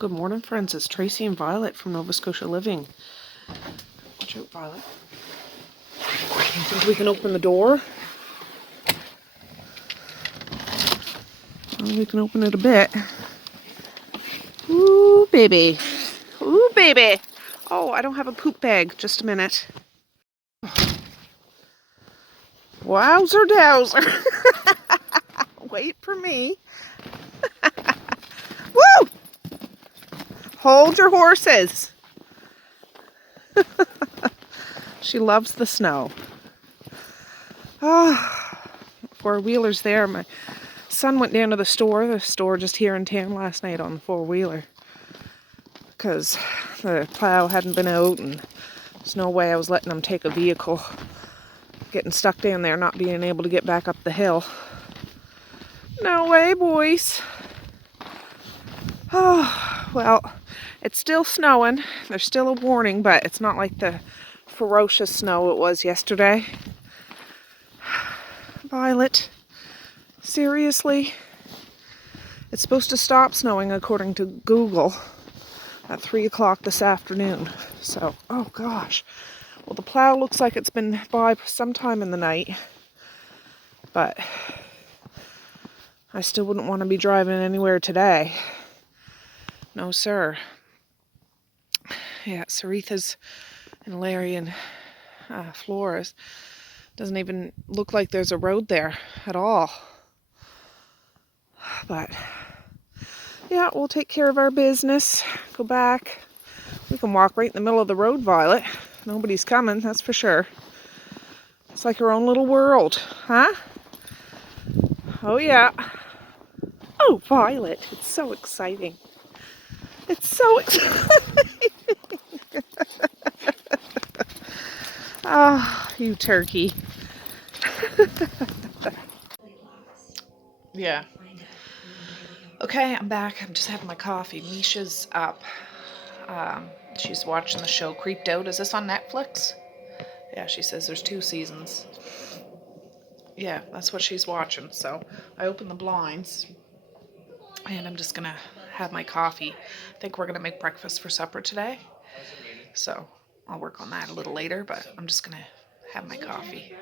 Good morning, friends. It's Tracey and Violet from Nova Scotia Living. Watch out, Violet. I think we can open the door. Well, we can open it a bit. Ooh, baby. Ooh, baby. Oh, I don't have a poop bag. Just a minute. Wowzer dowser. Wait for me. Woo! Hold your horses. She loves the snow. Four-wheeler's there. My son went down to the store just here in town last night on the four-wheeler, because the plow hadn't been out and there's no way I was letting him take a vehicle getting stuck down there, not being able to get back up the hill. No way, boys. Oh, well, it's still snowing. There's still a warning, but it's not like the ferocious snow it was yesterday. Violet, seriously? It's supposed to stop snowing according to Google at 3 o'clock this afternoon. So, oh gosh. Well, the plow looks like it's been by sometime in the night, but I still wouldn't want to be driving anywhere today. No, sir. Yeah, Saritha's and Larry and Flores. Doesn't even look like there's a road there at all. But yeah, we'll take care of our business. Go back. We can walk right in the middle of the road, Violet. Nobody's coming, that's for sure. It's like our own little world, huh? Oh yeah. Oh, Violet, it's so exciting. It's so exciting. Ah, oh, you turkey. Yeah. Okay, I'm back. I'm just having my coffee. Misha's up. She's watching the show Creeped Out. Is this on Netflix? Yeah, she says there's 2 seasons. Yeah, that's what she's watching. So I opened the blinds and I'm just gonna have my coffee. I think we're gonna make breakfast for supper today. So I'll work on that a little later, but I'm just gonna have my coffee.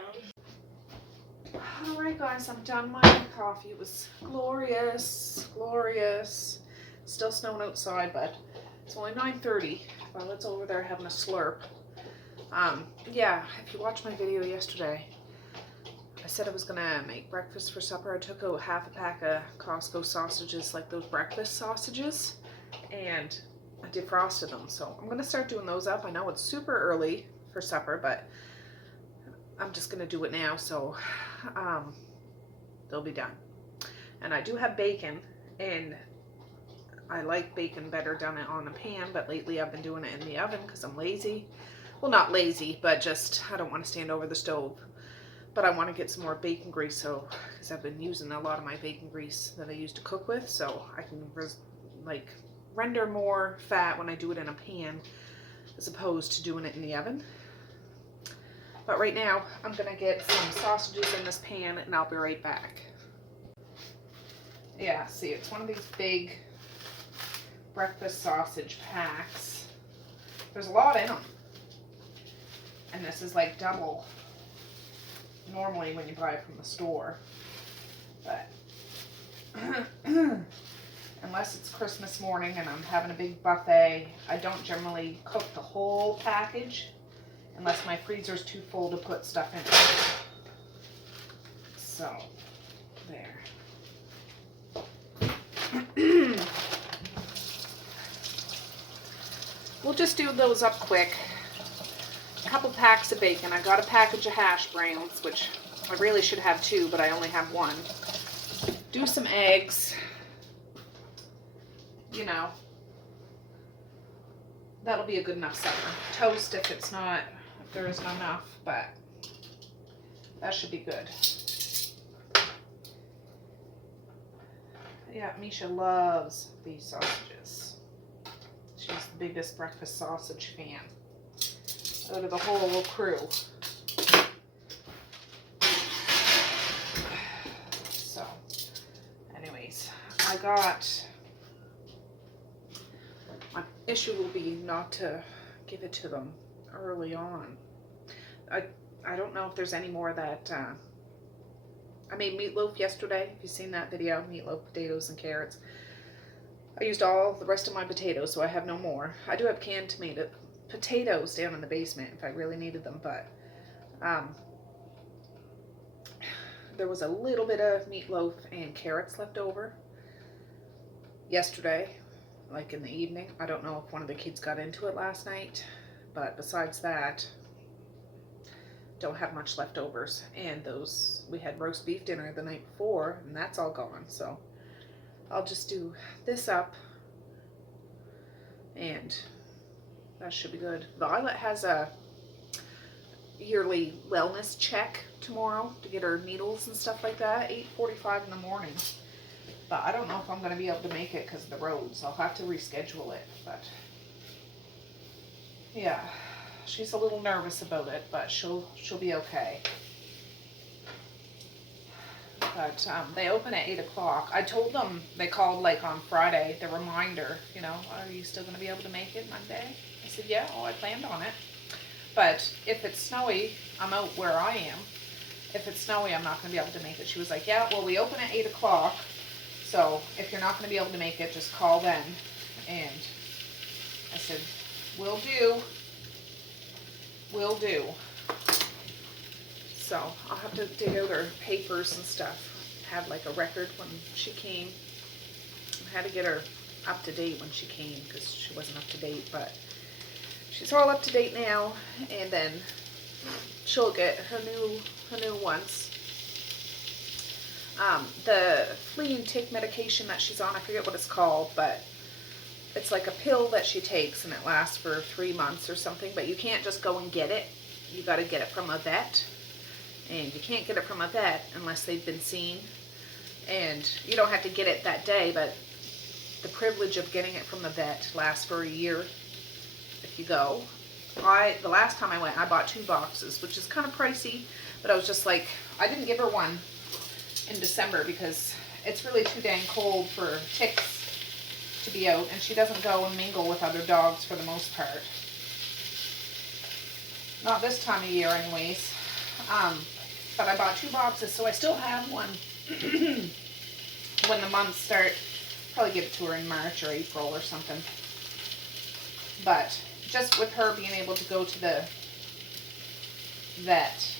Alright guys, I'm done my coffee. It was glorious, glorious. Still snowing outside, but it's only 9:30. Violet's over there having a slurp. Yeah, if you watched my video yesterday, I said I was gonna make breakfast for supper. I took out half a pack of Costco sausages, like those breakfast sausages, and I defrosted them. So I'm gonna start doing those up. I know it's super early for supper, but I'm just gonna do it now, so they'll be done. And I do have bacon, and I like bacon better done it on a pan, but lately I've been doing it in the oven because I'm lazy. Well, not lazy, but just I don't want to stand over the stove. But I want to get some more bacon grease, so because I've been using a lot of my bacon grease that I used to cook with, so I can render more fat when I do it in a pan as opposed to doing it in the oven. But right now, I'm going to get some sausages in this pan, and I'll be right back. Yeah, see, it's one of these big breakfast sausage packs. There's a lot in them. And this is like double normally when you buy it from the store. But unless it's Christmas morning and I'm having a big buffet, I don't generally cook the whole package unless my freezer's too full to put stuff in it. So, there. We'll just do those up quick. A couple packs of bacon. I got a package of hash browns, which I really should have 2, but I only have 1. Do some eggs. You know, that'll be a good enough supper. Toast if there isn't enough, but that should be good. Yeah, Misha loves these sausages. She's the biggest breakfast sausage fan out of the whole crew. So, anyways, I got issue will be not to give it to them early on. I don't know if there's any more that, I made meatloaf yesterday. If you've seen that video, meatloaf, potatoes, and carrots. I used all the rest of my potatoes, so I have no more. I do have canned potatoes down in the basement if I really needed them, but there was a little bit of meatloaf and carrots left over yesterday, like in the evening. I don't know if one of the kids got into it last night, but besides that, don't have much leftovers. And we had roast beef dinner the night before, and that's all gone. So I'll just do this up, and that should be good. Violet has a yearly wellness check tomorrow to get her needles and stuff like that, 8:45 in the morning. But I don't know if I'm going to be able to make it because of the roads. I'll have to reschedule it. But yeah, she's a little nervous about it, but she'll be okay. But they open at 8 o'clock. I told them, they called like on Friday, the reminder, you know, are you still going to be able to make it Monday? I said, yeah, well, I planned on it. But if it's snowy, I'm out where I am. If it's snowy, I'm not going to be able to make it. She was like, yeah, well, we open at 8 o'clock. So if you're not going to be able to make it, just call then. And I said, will do. Will do. So I'll have to dig out her papers and stuff. Have like a record when she came. I had to get her up to date when she came because she wasn't up to date, but she's all up to date now, and then she'll get her new ones. The flea and tick medication that she's on, I forget what it's called, but it's like a pill that she takes and it lasts for 3 months or something, but you can't just go and get it. You got to get it from a vet, and you can't get it from a vet unless they've been seen, and you don't have to get it that day, but the privilege of getting it from the vet lasts for a year if you go. The last time I went, I bought 2 boxes, which is kind of pricey, but I was just like, I didn't give her one in December because it's really too dang cold for ticks to be out, and she doesn't go and mingle with other dogs for the most part. Not this time of year anyways. But I bought 2 boxes, so I still have one when the months start. Probably give it to her in March or April or something. But just with her being able to go to the vet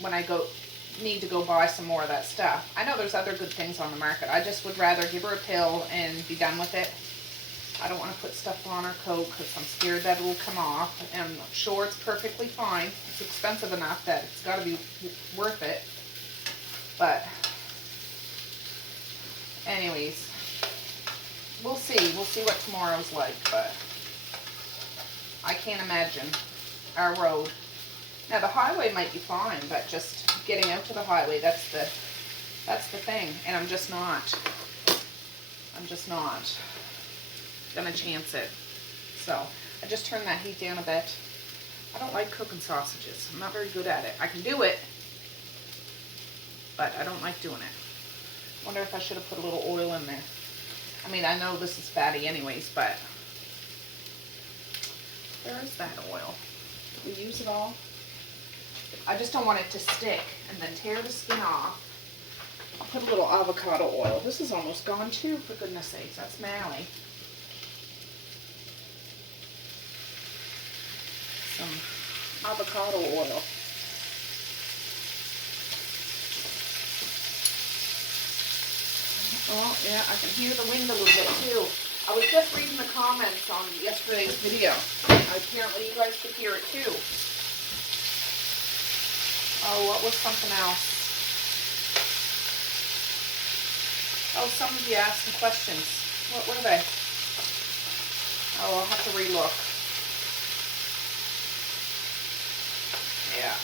when I need to go buy some more of that stuff. I know there's other good things on the market. I just would rather give her a pill and be done with it. I don't want to put stuff on her coat because I'm scared that it will come off. And I'm sure it's perfectly fine. It's expensive enough that it's got to be worth it. But anyways, we'll see. We'll see what tomorrow's like. But I can't imagine our road. Now the highway might be fine, but just getting out to the highway, that's the thing. And I'm just not gonna chance it. So I just turned that heat down a bit. I don't like cooking sausages. I'm not very good at it. I can do it, but I don't like doing it. Wonder if I should have put a little oil in there. I mean, I know this is fatty anyways, but where is that oil? Did we use it all? I just don't want it to stick and then tear the skin off. I'll put a little avocado oil. This is almost gone too, for goodness sakes. That's Mally. Some avocado oil. Oh, yeah, I can hear the wind a little bit too. I was just reading the comments on yesterday's video. Apparently you guys could hear it too. Oh, what was something else? Oh, some of you asked some questions. What were they? Oh, I'll have to relook. Yeah.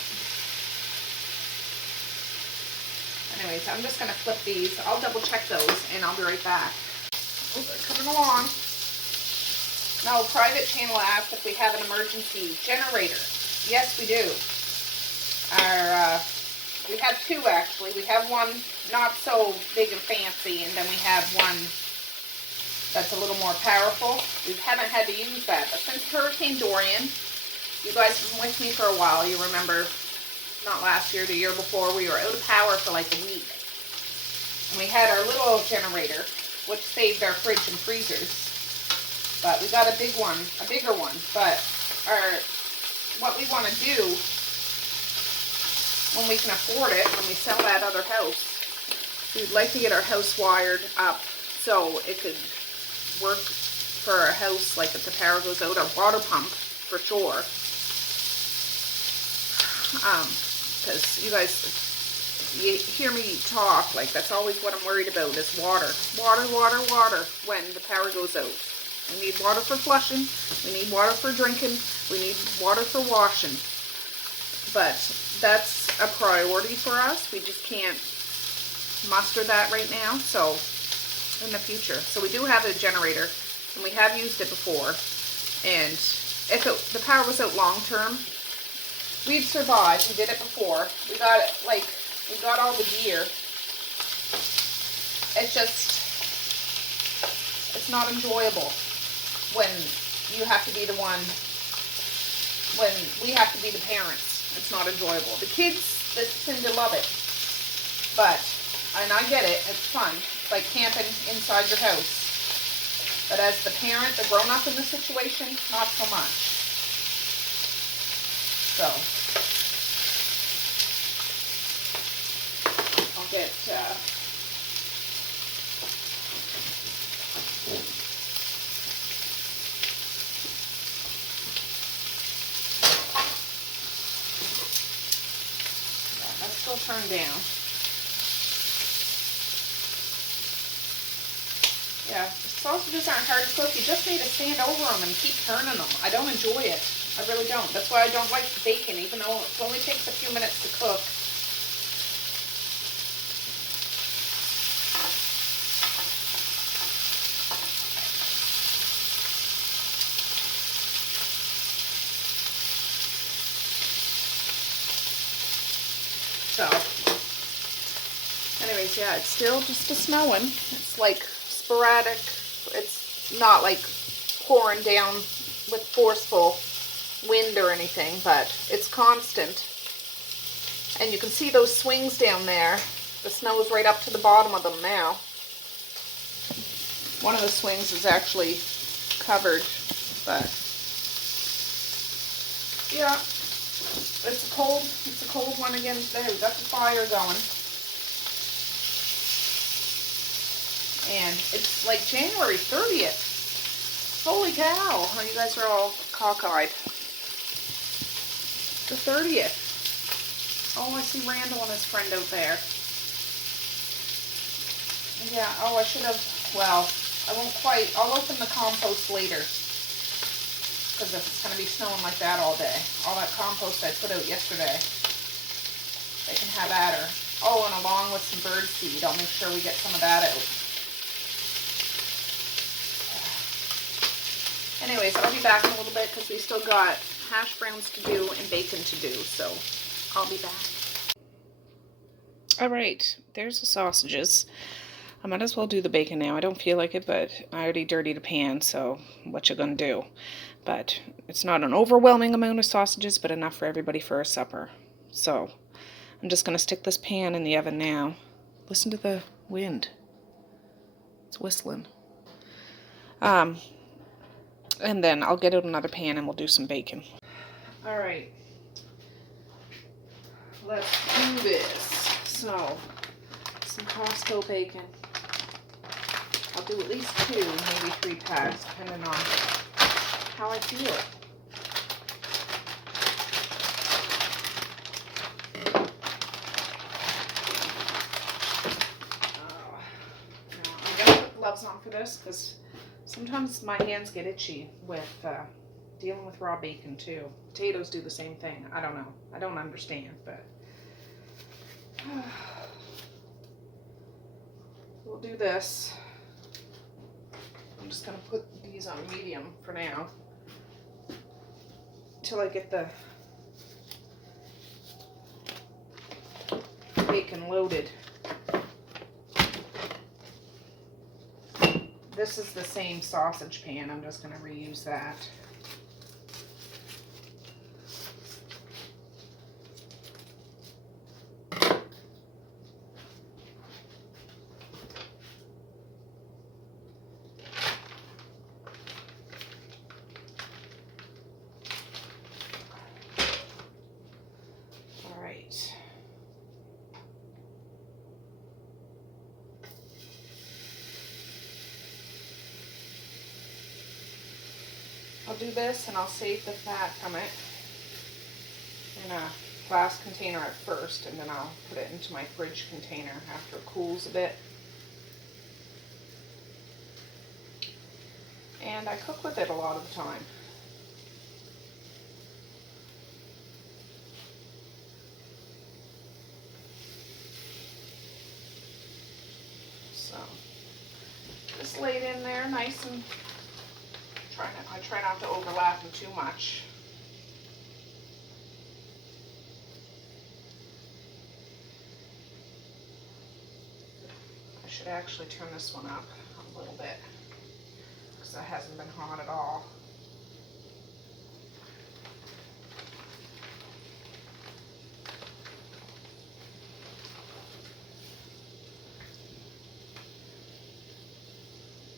Anyways, I'm just going to flip these. I'll double check those and I'll be right back. Oh, they're coming along. No, private channel asked if we have an emergency generator. Yes, we do. We have 2 actually. We have one not so big and fancy, and then we have one that's a little more powerful. We haven't had to use that, but since Hurricane Dorian, you guys have been with me for a while. You remember, not last year, the year before, we were out of power for like a week. And we had our little generator, which saved our fridge and freezers. But we got a big one, a bigger one. But what we want to do when we can afford it, when we sell that other house, we'd like to get our house wired up so it could work for our house, like if the power goes out, our water pump for sure. Because you guys, you hear me talk, like that's always what I'm worried about is water. Water, water, water when the power goes out. We need water for flushing, we need water for drinking, we need water for washing. But that's a priority for us. We just can't muster that right now, so in the future. So we do have a generator, and we have used it before. And if the power was out long term, we'd survive. We did it before. We got it, like, we got all the gear. It's just, it's not enjoyable when you have to be the one, when we have to be the parents. It's not enjoyable. The kids, they seem to love it. But, and I get it, it's fun. It's like camping inside your house. But as the parent, the grown-up in the situation, not so much. So, I'll get, that's still turned down. Yeah, sausages aren't hard to cook. You just need to stand over them and keep turning them. I don't enjoy it. I really don't. That's why I don't like bacon, even though it only takes a few minutes to cook. So, anyways, yeah, it's still just a snowing. It's like sporadic. It's not like pouring down with forceful wind or anything, but it's constant. And you can see those swings down there. The snow is right up to the bottom of them now. One of the swings is actually covered, but yeah, it's a cold one again today. We've got the fire going. And it's like January 30th. Holy cow. Oh, you guys are all cockeyed. The 30th. Oh, I see Randall and his friend out there. Yeah, oh, I should have, well, I won't quite, I'll open the compost later. Because if it's going to be snowing like that all day. All that compost I put out yesterday, they can have at her. Oh, and along with some bird seed, I'll make sure we get some of that out. Anyways, I'll be back in a little bit because we still got hash browns to do and bacon to do, so I'll be back. Alright, there's the sausages. I might as well do the bacon now. I don't feel like it, but I already dirtied a pan, so what you gonna do? But it's not an overwhelming amount of sausages, but enough for everybody for a supper. So I'm just gonna stick this pan in the oven now. Listen to the wind. It's whistling. And then I'll get out another pan and we'll do some bacon. Alright. Let's do this. So, some Costco bacon. I'll do at least 2, maybe 3 packs, depending on how I feel. I'm going to put gloves on for this because sometimes my hands get itchy with dealing with raw bacon too. Potatoes do the same thing. I don't know. I don't understand, but we'll do this. I'm just going to put these on medium for now until I get the bacon loaded. this is the same sausage pan. I'm just going to reuse that. All right. I'll do this and I'll save the fat from it in a glass container at first, and then I'll put it into my fridge container after it cools a bit. And I cook with it a lot of the time. So, just lay it in there nice and I try not to overlap them too much. I should actually turn this one up a little bit because it hasn't been hot at all.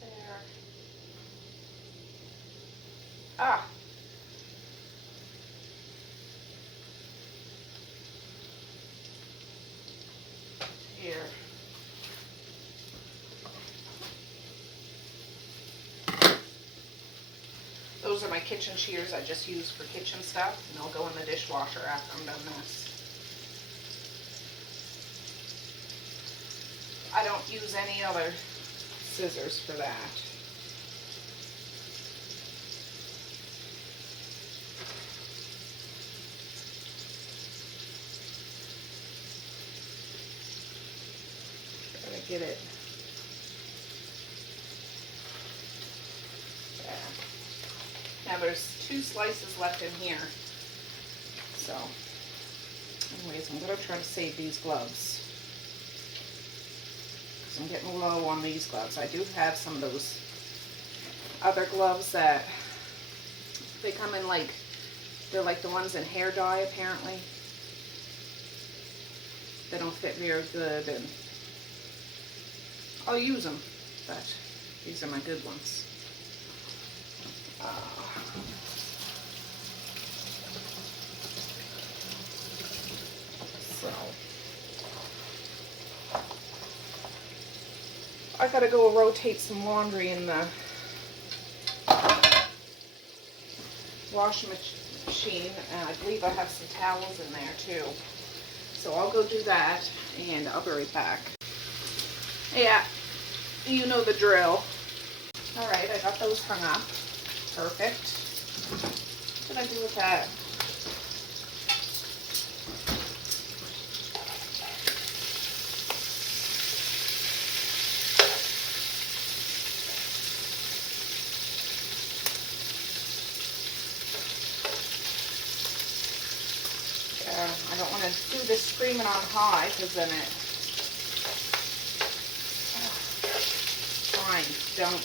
There. Ah. Here. Those are my kitchen shears I just use for kitchen stuff, and they'll go in the dishwasher after I'm done this. I don't use any other scissors for that. Gotta get it. Now there's 2 slices left in here. So, anyways, I'm going to try to save these gloves. Because I'm getting low on these gloves. I do have some of those other gloves that, they come in like, they're like the ones in hair dye apparently. They don't fit very good, and I'll use them, but these are my good ones. So I gotta go rotate some laundry in the washing machine, and I believe I have some towels in there too. So I'll go do that, and I'll be right back. Yeah, you know the drill. Alright, I got those hung up. Perfect. What did I do with that? I don't want to do this screaming on high because then it... Fine, don't.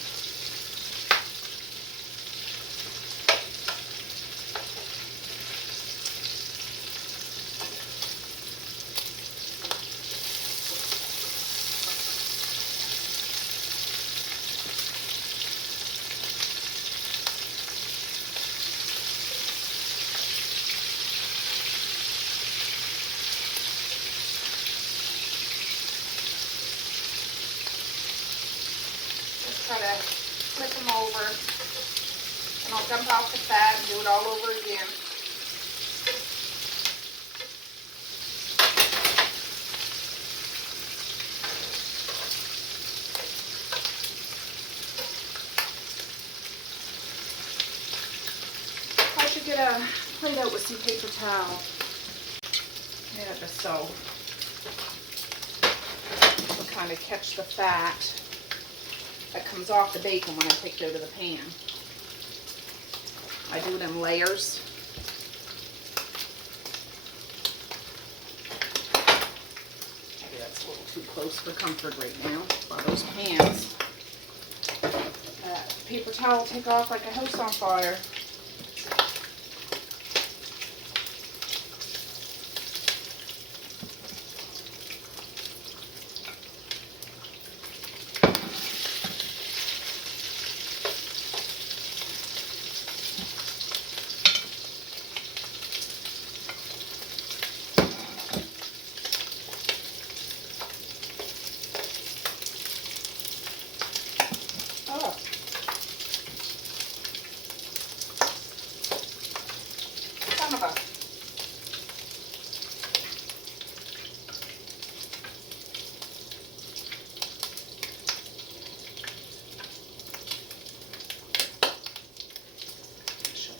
Try to flip them over, and I'll dump off the fat and do it all over again. I should get a plate out with some paper towel. Yeah, just so it'll kind of catch the fat that comes off the bacon when I take it out of the pan. I do it in layers. Maybe that's a little too close for comfort right now. While those pans paper towel take off like a house on fire.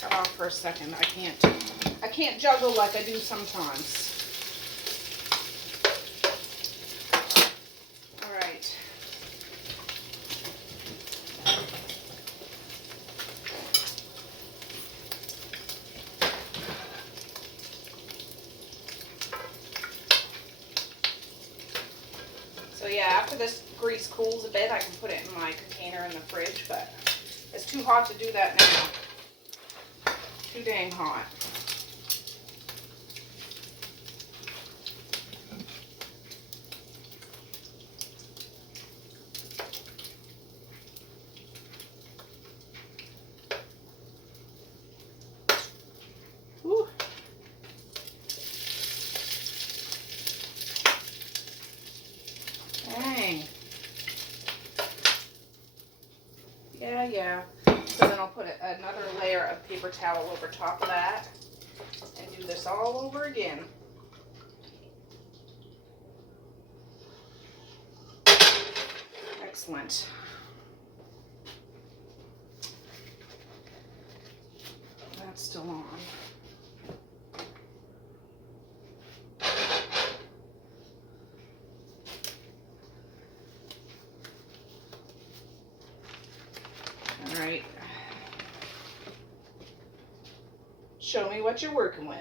Off for a second. I can't juggle like I do sometimes. All right. So yeah, after this grease cools a bit, I can put it in my container in the fridge, but it's too hot to do that now. Too dang hot. Whew. Dang. Yeah. So then I'll put another layer of paper towel over top of that and do this all over again. Excellent. That's still on. All right. Show me what you're working with.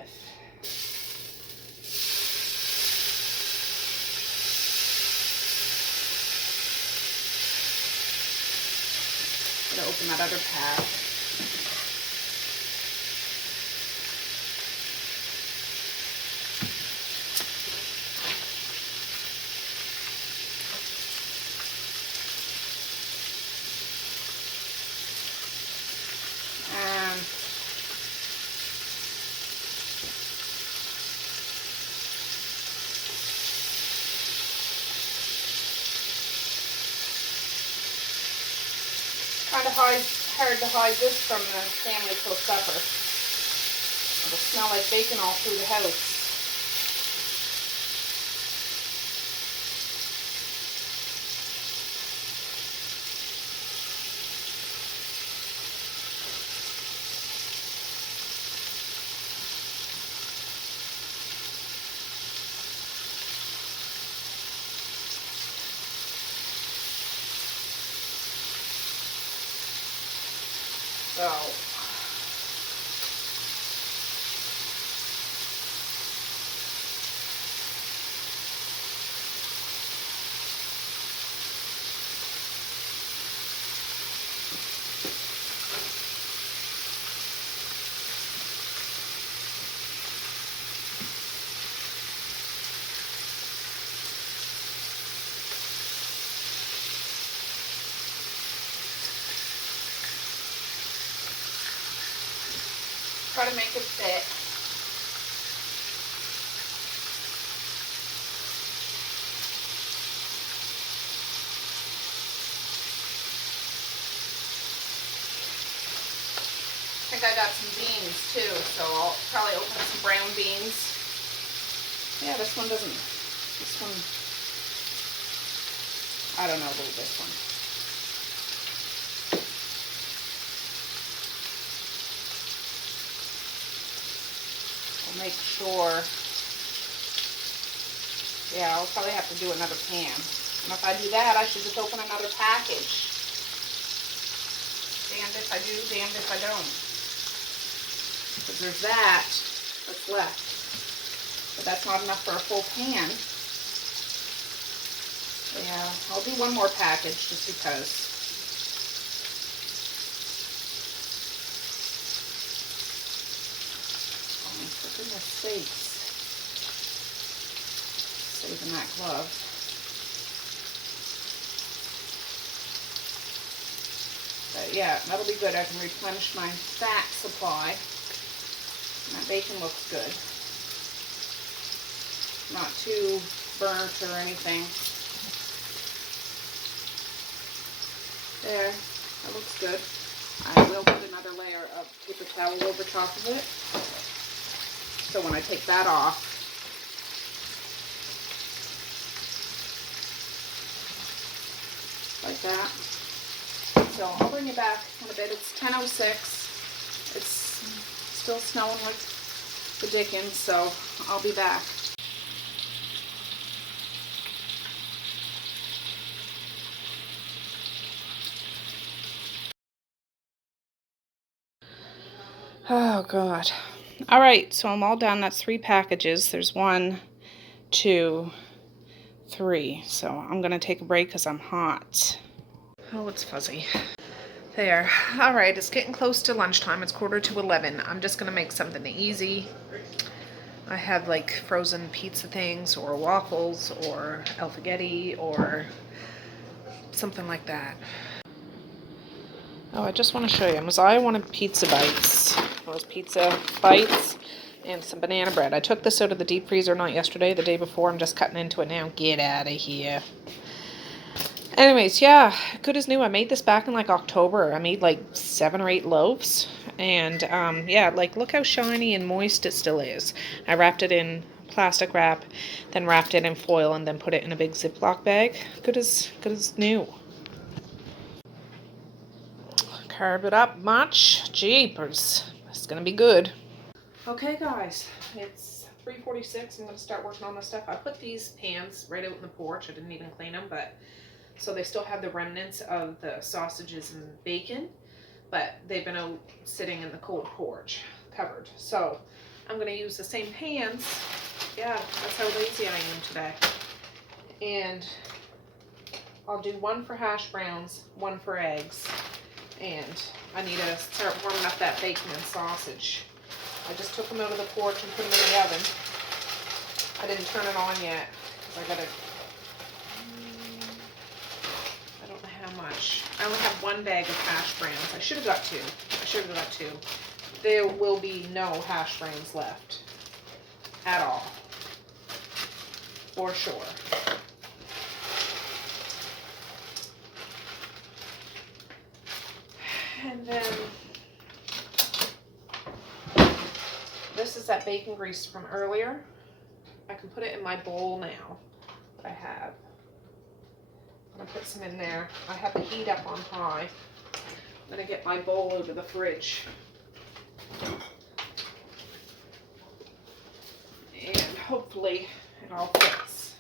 I'm gonna open that other pack. Kind of hard to hide this from the family till supper. It'll smell like bacon all through the house. So, try to make it fit. I think I got some beans too, so I'll probably open some brown beans. Yeah, this one, I don't know about this one. Make sure. Yeah, I'll probably have to do another pan. And if I do that, I should just open another package. Damned if I do, damned if I don't. Because there's that's left. But that's not enough for a full pan. So yeah, I'll do one more package just because. sakes. Saving that glove. But yeah, that'll be good. I can replenish my fat supply. And that bacon looks good. Not too burnt or anything. There, that looks good. I will put another layer of paper towel over top of it. So when I take that off, like that. So I'll bring you back in a bit. It's 10:06. It's still snowing like the dickens, so I'll be back. Oh God. All right, so I'm all done. That's 3 packages. There's 1, 2, 3. So I'm gonna take a break because I'm hot. Oh, it's fuzzy. There. All right, it's getting close to lunchtime. It's 10:45. I'm just gonna make something easy. I have like frozen pizza things or waffles or alfaghetti or something like that. Oh, I just want to show you. I wanted pizza bites. Those pizza bites and some banana bread. I took this out of the deep freezer not yesterday, the day before. I'm just cutting into it now. Get out of here. Anyways, yeah, good as new. I made this back in like October. I made like 7 or 8 loaves. And yeah, like look how shiny and moist it still is. I wrapped it in plastic wrap, then wrapped it in foil, and then put it in a big Ziploc bag. Good as new. Carb it up much. Jeepers. It's gonna be good. Okay guys, it's 3:46. I'm gonna start working on this stuff. I put these pans right out in the porch. I didn't even clean them, but so they still have the remnants of the sausages and bacon, but they've been out sitting in the cold porch, covered. So I'm gonna use the same pans. Yeah, that's how lazy I am today. And I'll do 1 for hash browns, 1 for eggs. And I need to start warming up that bacon and sausage. I just took them out of the porch and put them in the oven. I didn't turn it on yet because I don't know how much. I only have 1 bag of hash browns. I should have got 2. There will be no hash browns left at all, for sure. And then this is that bacon grease from earlier. I can put it in my bowl now that I have. I'm gonna put some in there. I have the heat up on high. I'm gonna get my bowl out of the fridge. And hopefully it all fits.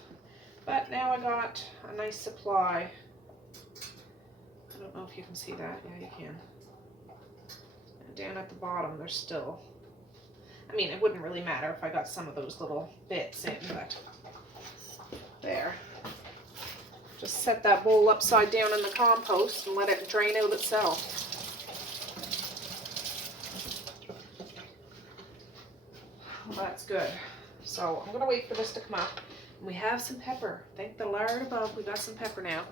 But now I got a nice supply. I don't know if you can see that. Yeah, you can. And down at the bottom, there's still, I mean, it wouldn't really matter if I got some of those little bits in, but there. Just set that bowl upside down in the compost and let it drain out itself. Well, that's good. So I'm gonna wait for this to come up. And we have some pepper. Thank the Lord above, we got some pepper now.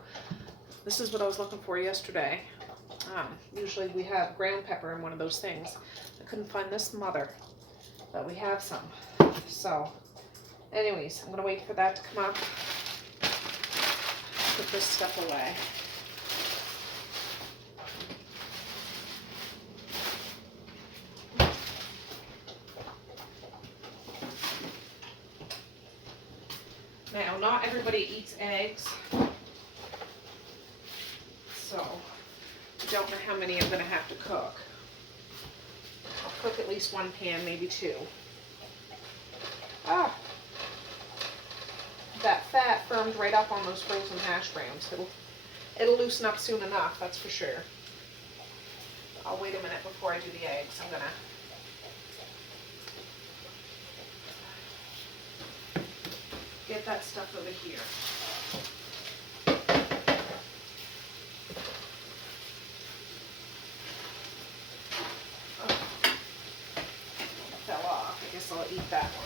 This is what I was looking for yesterday. Usually we have ground pepper in one of those things. I couldn't find this mother, but we have some. So anyways, I'm gonna wait for that to come up. Put this stuff away. Now, not everybody eats eggs, so I don't know how many I'm going to have to cook. I'll cook at least 1 pan, maybe 2. That fat firmed right up on those frozen hash browns. It'll loosen up soon enough, that's for sure. I'll wait a minute before I do the eggs. I'm gonna get that stuff over here. Oh, it fell off. I guess I'll eat that one.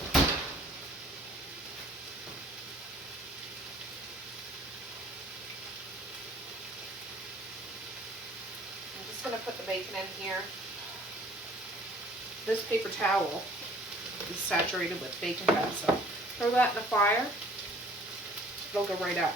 going to put the bacon in here. This paper towel is saturated with bacon fat, so throw that in the fire. It'll go right up.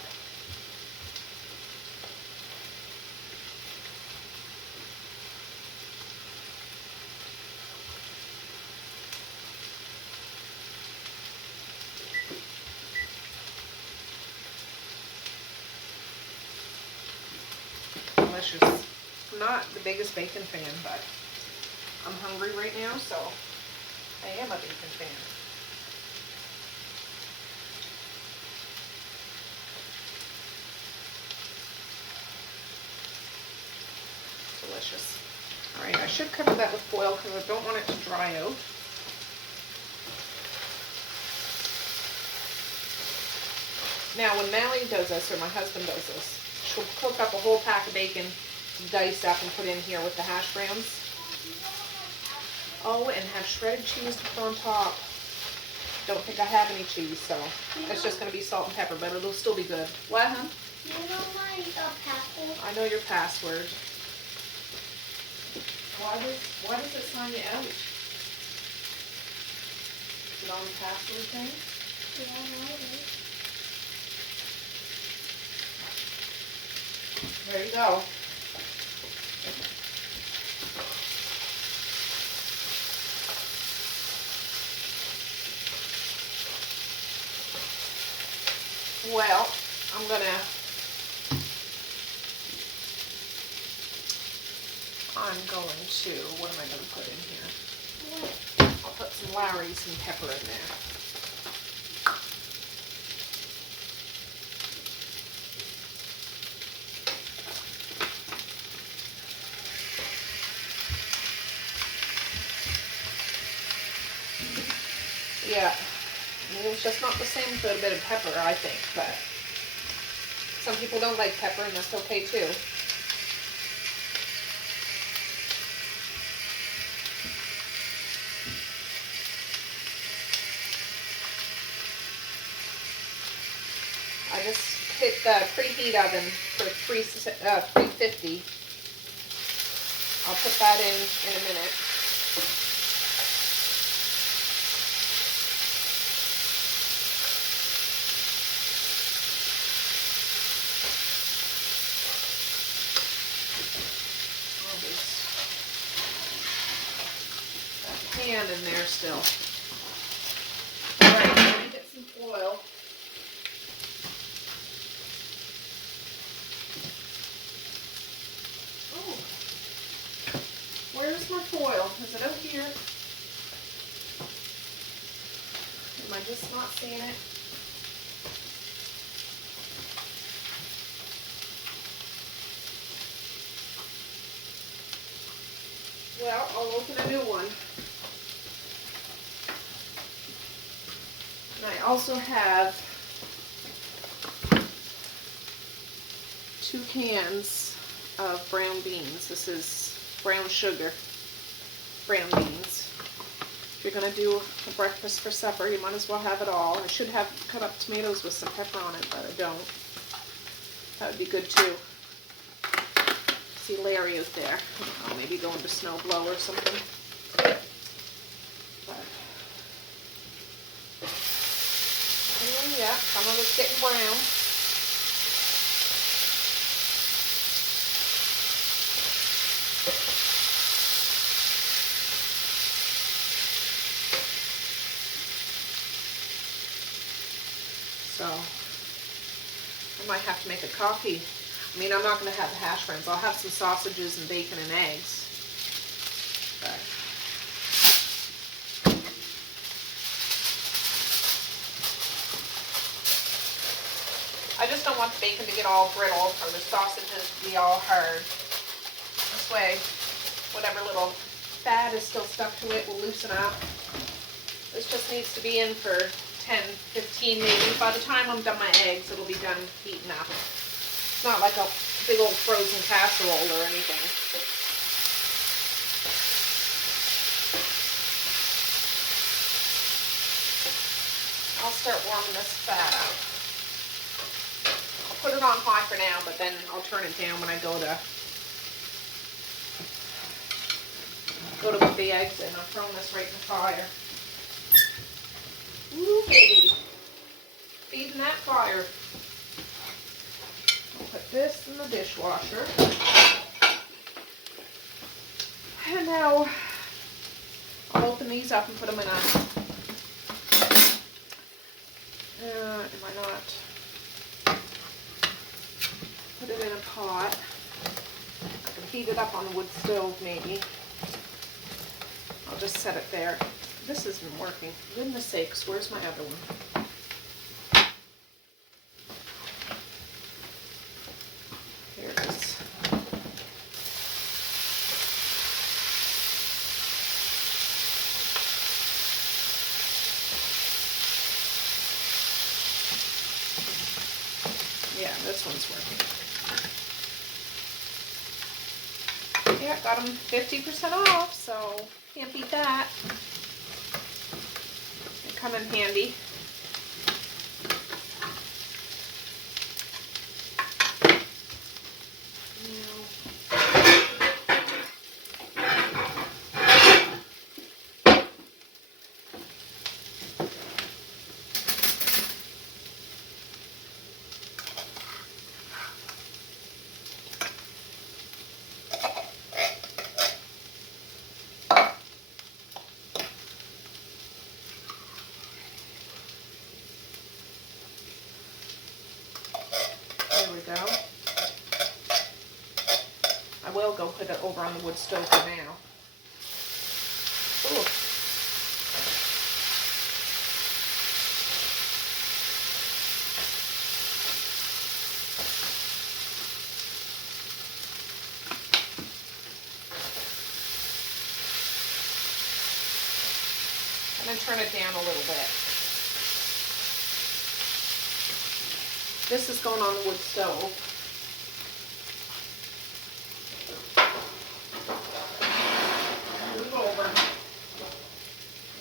Delicious. I'm not the biggest bacon fan, but I'm hungry right now, so I am a bacon fan. Delicious. Alright, I should cover that with foil because I don't want it to dry out. Now when Mally does this, or my husband does this, she'll cook up a whole pack of bacon, dice up and put in here with the hash browns. Oh, and have shredded cheese to put on top. Don't think I have any cheese, so it's just going to be salt and pepper, but it'll still be good. What, huh? You know my password? I know your password. Why does it sign you out? Is it on the password thing? Yeah, maybe. There you go. Well, I'm going to, what am I going to put in here? I'll put some Lowry's and pepper in there. Yeah, I mean, it's just not the same with a bit of pepper, I think, but some people don't like pepper, and that's okay too. I just hit the preheat oven for 350. I'll put that in a minute. Pan in there still. Alright, let me get some foil. Oh, where's my foil? Is it out here? Am I just not seeing it? Well, I'll open a new one. And I also have 2 cans of brown beans. This is brown sugar, brown beans. If you're going to do a breakfast for supper, you might as well have it all. I should have cut up tomatoes with some pepper on it, but I don't. That would be good too. See Larry out there. I don't know, maybe going to snow blow or something. But, yeah, some of it's getting brown. So, I might have to make a coffee. I mean, I'm not going to have the hash browns. I'll have some sausages and bacon and eggs. But I just don't want the bacon to get all brittle or the sausages to be all hard. This way, whatever little fat is still stuck to it will loosen up. This just needs to be in for 10, 15 maybe. By the time I'm done my eggs, it'll be done heating up. It's not like a big old frozen casserole or anything. I'll start warming this fat up. I'll put it on high for now, but then I'll turn it down when I go to go to put the eggs in. I'm throwing this right in the fire. Ooh, baby. Feeding that fire. I'll put this in the dishwasher. And now I'll open these up and put them in a, am I not? Put it in a pot. I can heat it up on the wood stove maybe. I'll just set it there. This isn't working. Goodness sakes, where's my other one? Here it is. Yeah, this one's working. Yeah, got them 50% off, so can't beat that. They come in handy. There we go. I will go put it over on the wood stove for now. Ooh. And then turn it down a little bit. This is going on the wood stove. Move over.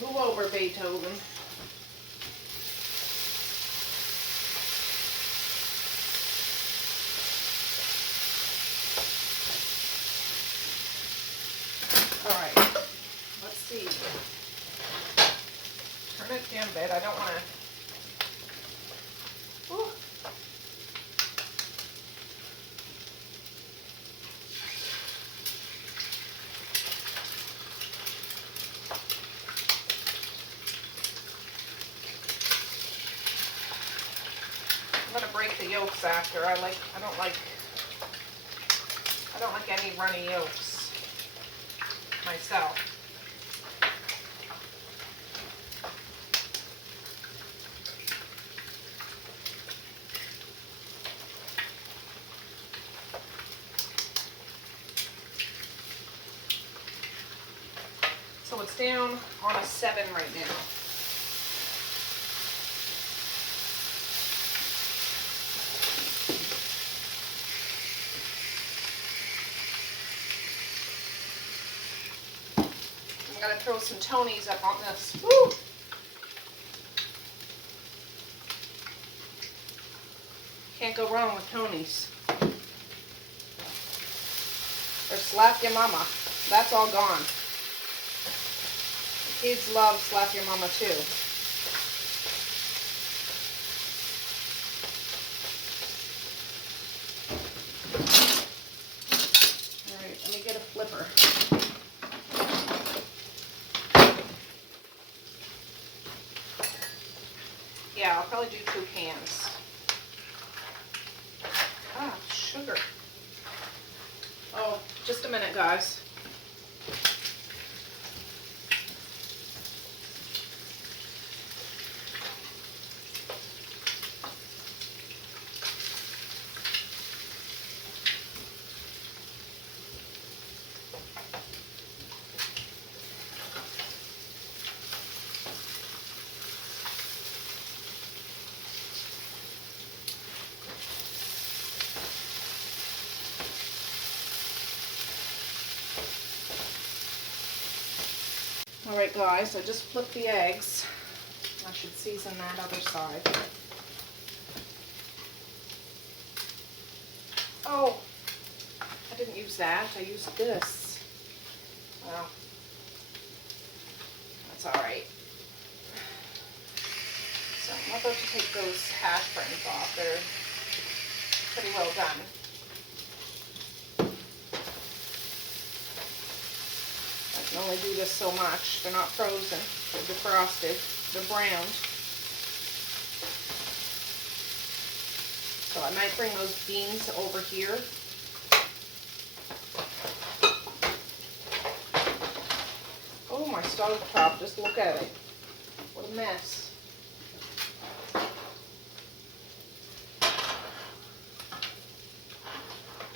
Move over, Beethoven. Alright, let's see. Turn it down a bit. I don't want to. I'm gonna break the yolks after. I don't like any runny yolks myself. So it's down on a 7 right now. I'm gonna throw some Tonys up on this. Woo! Can't go wrong with Tonys. Or Slap Your Mama. That's all gone. The kids love Slap Your Mama too. Alright, let me get a flipper. Yeah, I'll probably do 2 cans. Ah, sugar. Oh, just a minute, guys. Alright guys, I just flipped the eggs. I should season that other side. Oh, I didn't use that. I used this. Well, It's all right. So I'm about to take those hash browns off. They're pretty well done. I can only do this so much. They're not frozen. They're defrosted. They're browned. So I might bring those beans over here. Oh, my stove top, just look at it. What a mess.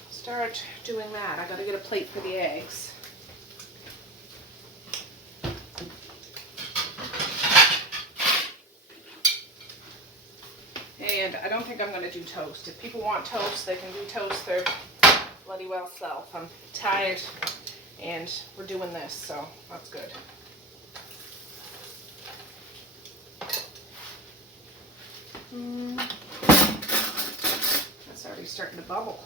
Start doing that. I gotta get a plate for the eggs. And I don't think I'm gonna do toast. If people want toast, they can do toast their bloody well self. I'm tired and we're doing this, so that's good. That's already starting to bubble.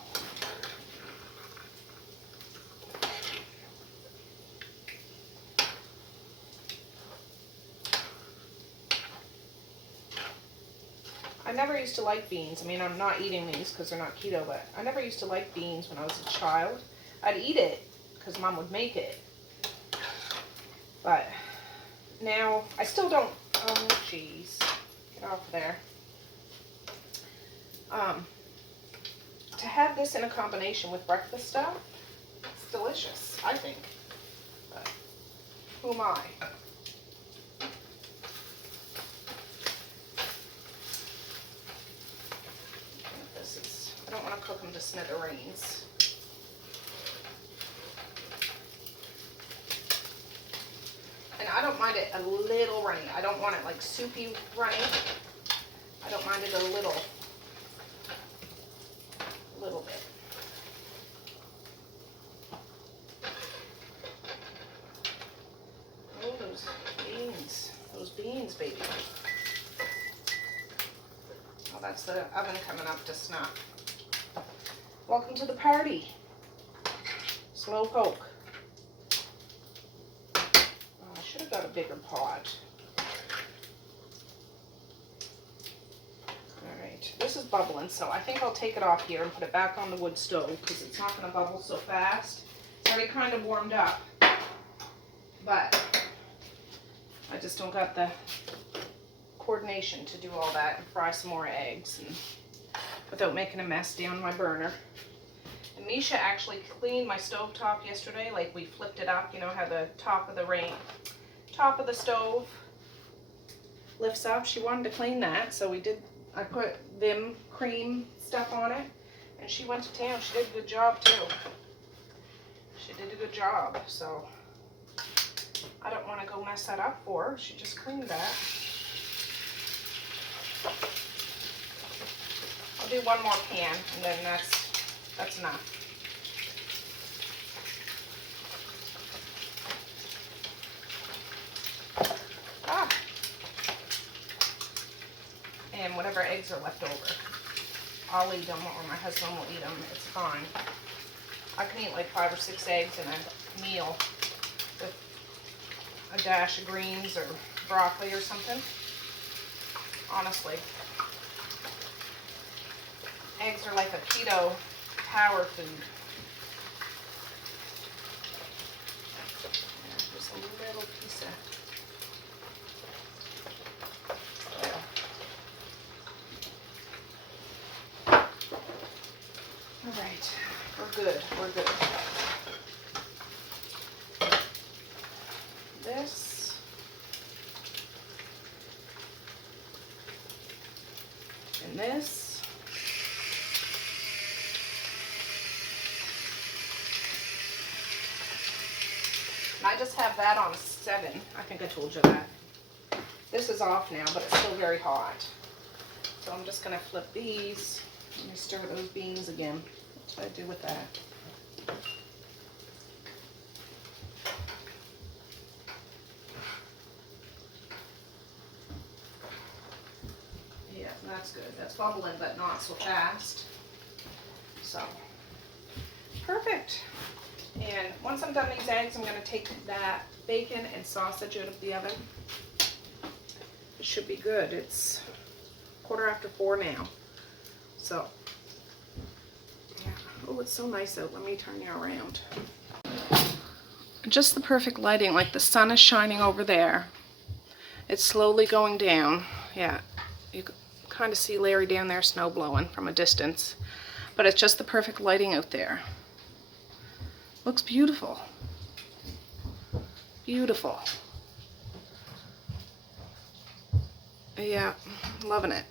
I never used to like beans. I mean, I'm not eating these because they're not keto, but I never used to like beans when I was a child. I'd eat it because Mom would make it. But now, I still don't, oh jeez, get off there. To have this in a combination with breakfast stuff, it's delicious, I think. But who am I? I don't want to cook them to smithereens. And I don't mind it a little runny. I don't want it like soupy runny. I don't mind it a little bit. Oh, those beans, baby. Oh, that's the oven coming up to snuff. Welcome to the party. Slow poke. Oh, I should have got a bigger pot. Alright, this is bubbling, so I think I'll take it off here and put it back on the wood stove because it's not going to bubble so fast. It's already kind of warmed up, but I just don't got the coordination to do all that and fry some more eggs and without making a mess down my burner. And Misha actually cleaned my stove top yesterday, like we flipped it up, you know how the top of the stove lifts up. She wanted to clean that, so we did. I put Vim cream stuff on it, and she went to town. She did a good job too. She did a good job, so I don't want to go mess that up for her. She just cleaned that. I'll do one more pan, and then that's enough. And whatever eggs are left over, I'll eat them, or my husband will eat them. It's fine. I can eat like 5 or 6 eggs in a meal with a dash of greens or broccoli or something. Honestly. Eggs are like a keto power food. Just a little piece of... All right, we're good, we're good. This. And this. And I just have that on 7. I think I told you that. This is off now, but it's still very hot. So I'm just going to flip these. Let me stir those beans again. What did I do with that? Yeah, that's good. That's bubbling, but not so fast. So, perfect. And once I'm done these eggs, I'm going to take that bacon and sausage out of the oven. It should be good. It's 4:15 now. So, yeah. Oh, it's so nice out. Let me turn you around. Just the perfect lighting, like the sun is shining over there. It's slowly going down. Yeah, you can kind of see Larry down there snow blowing from a distance. But it's just the perfect lighting out there. Looks beautiful. Beautiful. Yeah, loving it.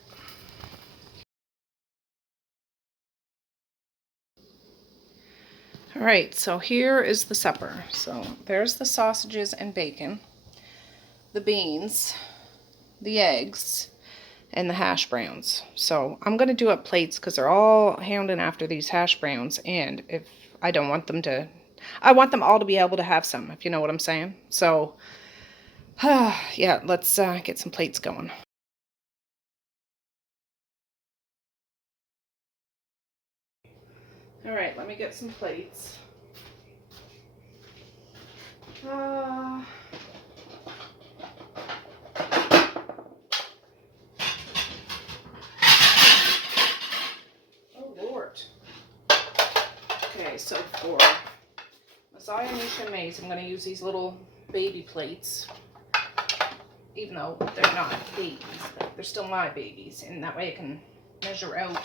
All right, so here is the supper. So there's the sausages and bacon, the beans, the eggs, and the hash browns. So I'm going to do up plates because they're all hounding after these hash browns, and if I don't want them to, I want them all to be able to have some, if you know what I'm saying. So, yeah, let's get some plates going. All right, let me get some plates. Oh, Lord. Okay, so for Messiah, Nisha, and Maze, I'm going to use these little baby plates. Even though they're not babies, but they're still my babies. And that way I can measure out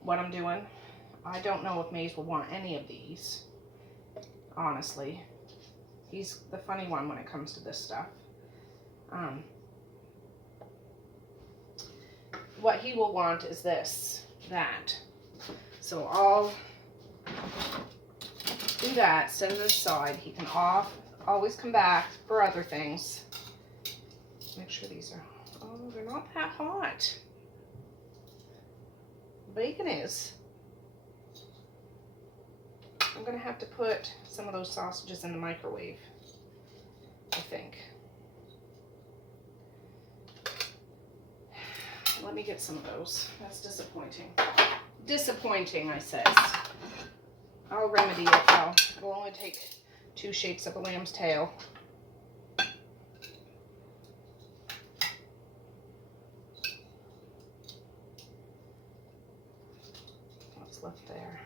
what I'm doing. I don't know if Maze will want any of these, honestly. He's the funny one when it comes to this stuff. What he will want is that. So I'll do that, set it aside. He can always come back for other things. Make sure these are, oh, they're not that hot. Bacon is. I'm going to have to put some of those sausages in the microwave, I think. Let me get some of those. That's disappointing. Disappointing, I says. I'll remedy it though. It'll only take 2 shakes of a lamb's tail. What's left there?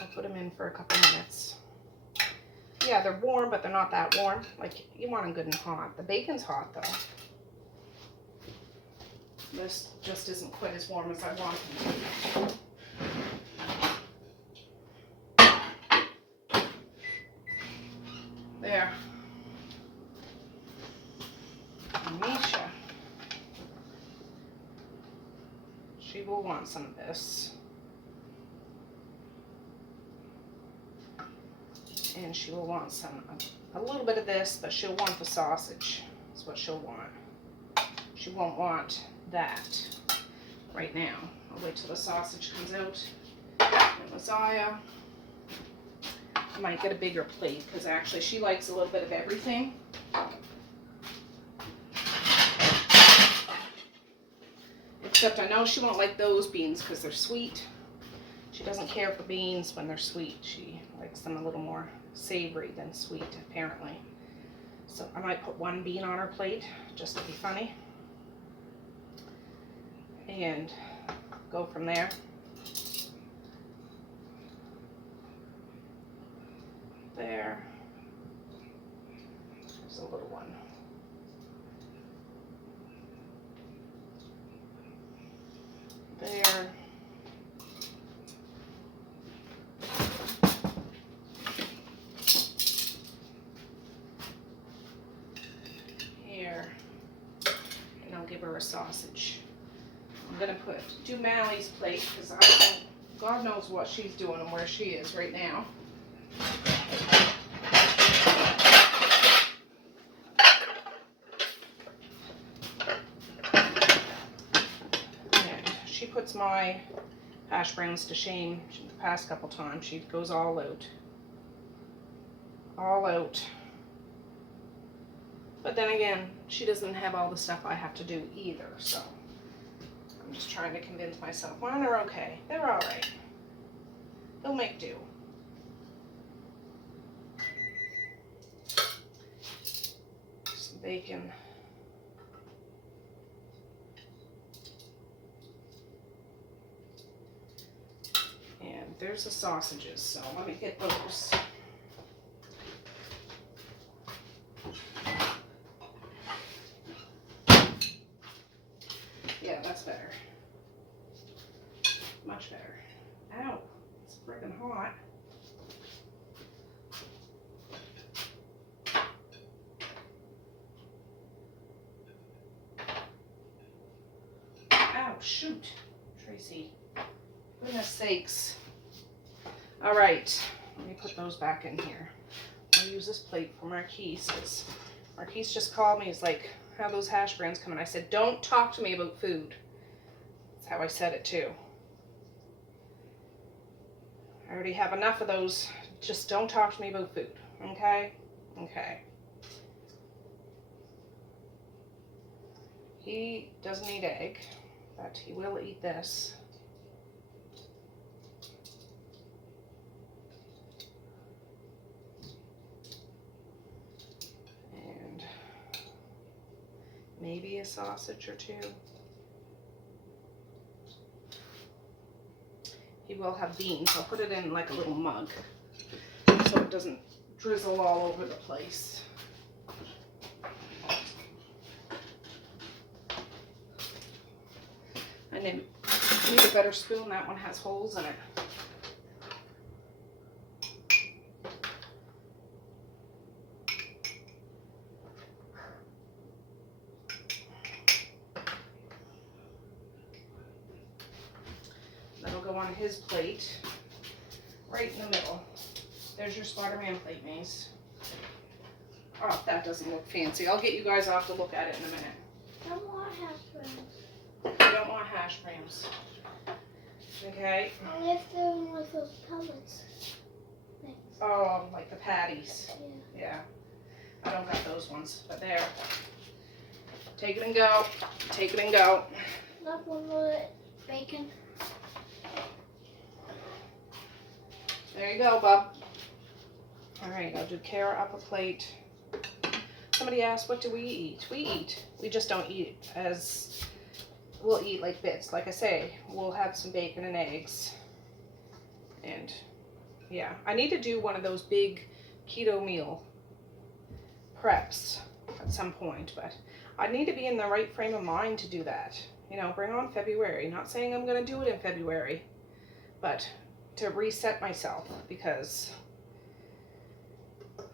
I'll put them in for a couple minutes. Yeah, they're warm, but they're not that warm. Like, you want them good and hot. The bacon's hot though. This just isn't quite as warm as I want them to be. There. Misha. She will want some of this. And she will want a little bit of this, but she'll want the sausage. That's what she'll want. She won't want that right now. I'll wait till the sausage comes out. And Messiah, I might get a bigger plate because actually she likes a little bit of everything. Except I know she won't like those beans because they're sweet. She doesn't care for beans when they're sweet. She likes them a little more savory than sweet, apparently. So I might put 1 bean on her plate just to be funny. And go from there. There. There's a little one. There. Here. And I'll give her a sausage. I'm gonna do Mally's plate because I don't, God knows what she's doing and where she is right now. And she puts my hash browns to shame the past couple times. She goes all out. All out. But then again, she doesn't have all the stuff I have to do either, so I'm just trying to convince myself, well, they're okay. They're all right. They'll make do. Some bacon. And there's the sausages, so let me get those. Yeah, that's better. Much better. Ow, it's friggin' hot. Ow, shoot, Tracy. Goodness sakes. All right, let me put those back in here. I'll use this plate for Marquise, because Marquise just called me. He's like, how those hash browns coming? I said, don't talk to me about food. That's how I said it too. I already have enough of those. Just don't talk to me about food, okay? Okay. He doesn't eat egg, but he will eat this. And maybe a sausage or two. He will have beans. I'll put it in like a little mug so it doesn't drizzle all over the place. And then I need a better spoon. That one has holes in it. That'll go on his plate, right in the middle. There's your Spider-Man plate, Maze. Oh, that doesn't look fancy. I'll get you guys off to look at it in a minute. I don't want hash browns. You don't want hash browns. Okay? Only if they're in with those pellets. Thanks. Oh, like the patties. Yeah. Yeah. I don't got those ones, but there. Take it and go. Take it and go. Not one with bacon. There you go, bub. All right, I'll do Kara up a plate. Somebody asked, what do we eat? We eat. We just don't eat as, we'll eat like bits. Like I say, we'll have some bacon and eggs. And yeah, I need to do one of those big keto meal preps at some point, but I need to be in the right frame of mind to do that. You know, bring on February. Not saying I'm going to do it in February, but to reset myself, because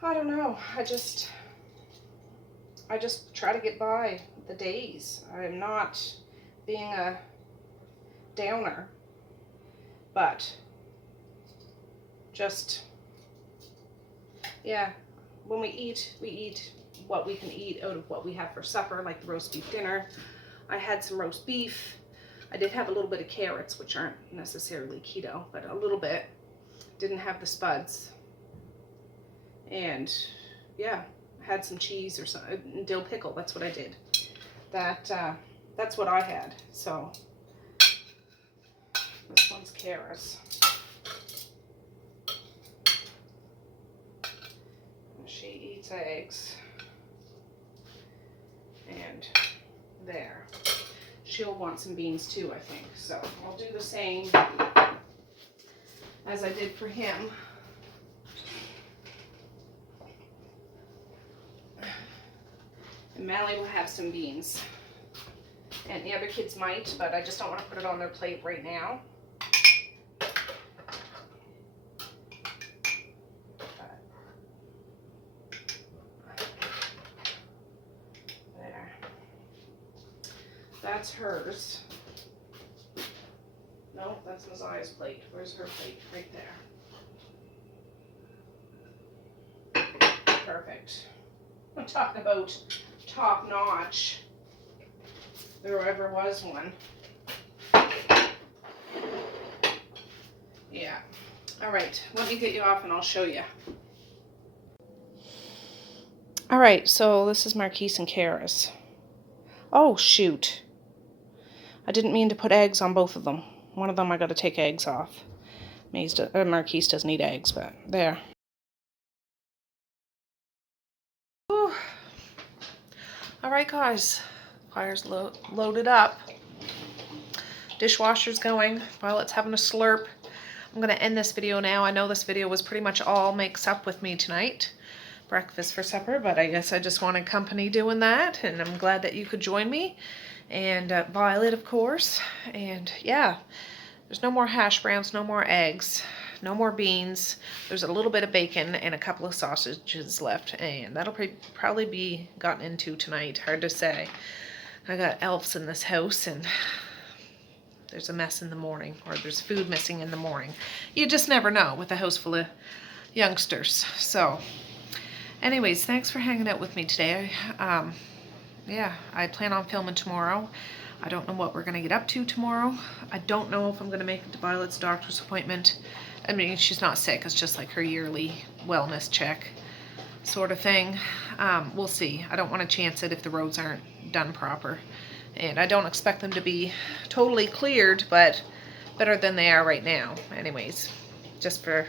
I don't know, I just try to get by the days. I'm not being a downer, but just, yeah, when we eat what we can eat out of what we have for supper, like the roast beef dinner. I had some roast beef. I did have a little bit of carrots, which aren't necessarily keto, but a little bit. Didn't have the spuds. And yeah, had some cheese or some dill pickle. That's what I did. That's what I had. So this one's Kara's. She eats eggs. And there. She'll want some beans too, I think. So I'll do the same as I did for him. And Mally will have some beans. And the other kids might, but I just don't want to put it on their plate right now. There. That's hers. No, that's Messiah's plate. Where's her plate? Right there. Perfect. I'm talking about top notch. There ever was one. Yeah. All right, let me get you off and I'll show you. All right, so this is Marquise and Kara's. Oh, shoot. I didn't mean to put eggs on both of them. One of them I got to take eggs off. Marquise doesn't eat eggs, but there. Whew. All right, guys. Fire's loaded up. Dishwasher's going. Violet's having a slurp. I'm going to end this video now. I know this video was pretty much all makes up with me tonight. Breakfast for supper, but I guess I just wanted company doing that, and I'm glad that you could join me. And Violet, of course. And yeah, there's no more hash browns, no more eggs, no more beans. There's a little bit of bacon and a couple of sausages left, and that'll probably be gotten into tonight. Hard to say. I got elves in this house, and there's a mess in the morning, or there's food missing in the morning. You just never know with a house full of youngsters. So anyways, thanks for hanging out with me today. Yeah, I plan on filming tomorrow. I don't know what we're going to get up to tomorrow. I don't know if I'm going to make it to Violet's doctor's appointment. I mean, she's not sick. It's just like her yearly wellness check sort of thing. We'll see. I don't want to chance it if the roads aren't done proper. And I don't expect them to be totally cleared, but better than they are right now. Anyways, just for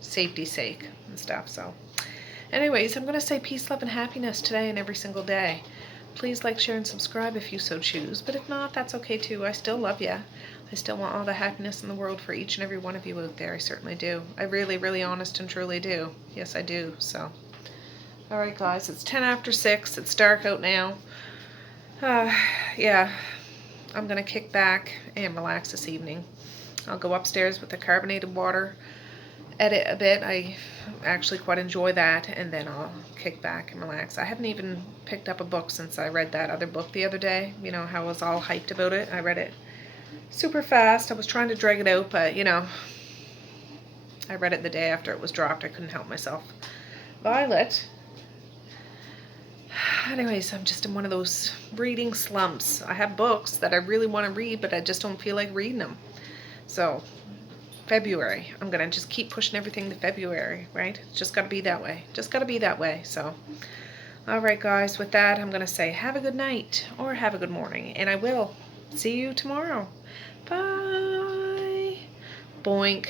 safety's sake and stuff. So anyways, I'm going to say peace, love, and happiness today and every single day. Please like, share, and subscribe if you so choose. But if not, that's okay too. I still love you. I still want all the happiness in the world for each and every one of you out there. I certainly do. I really, really honest and truly do. Yes, I do. So, all right, guys. It's 10 after 6. It's dark out now. Yeah, I'm going to kick back and relax this evening. I'll go upstairs with the carbonated water, edit a bit. I actually quite enjoy that, and then I'll kick back and relax. I haven't even picked up a book since I read that other book the other day. You know how I was all hyped about it. I read it super fast. I was trying to drag it out, but you know, I read it the day after it was dropped. I couldn't help myself. Violet. Anyways, I'm just in one of those reading slumps. I have books that I really want to read, but I just don't feel like reading them. So February. I'm going to just keep pushing everything to February, right? It's just got to be that way. Just got to be that way. So, all right, guys, with that, I'm going to say have a good night or have a good morning, and I will see you tomorrow. Bye. Boink.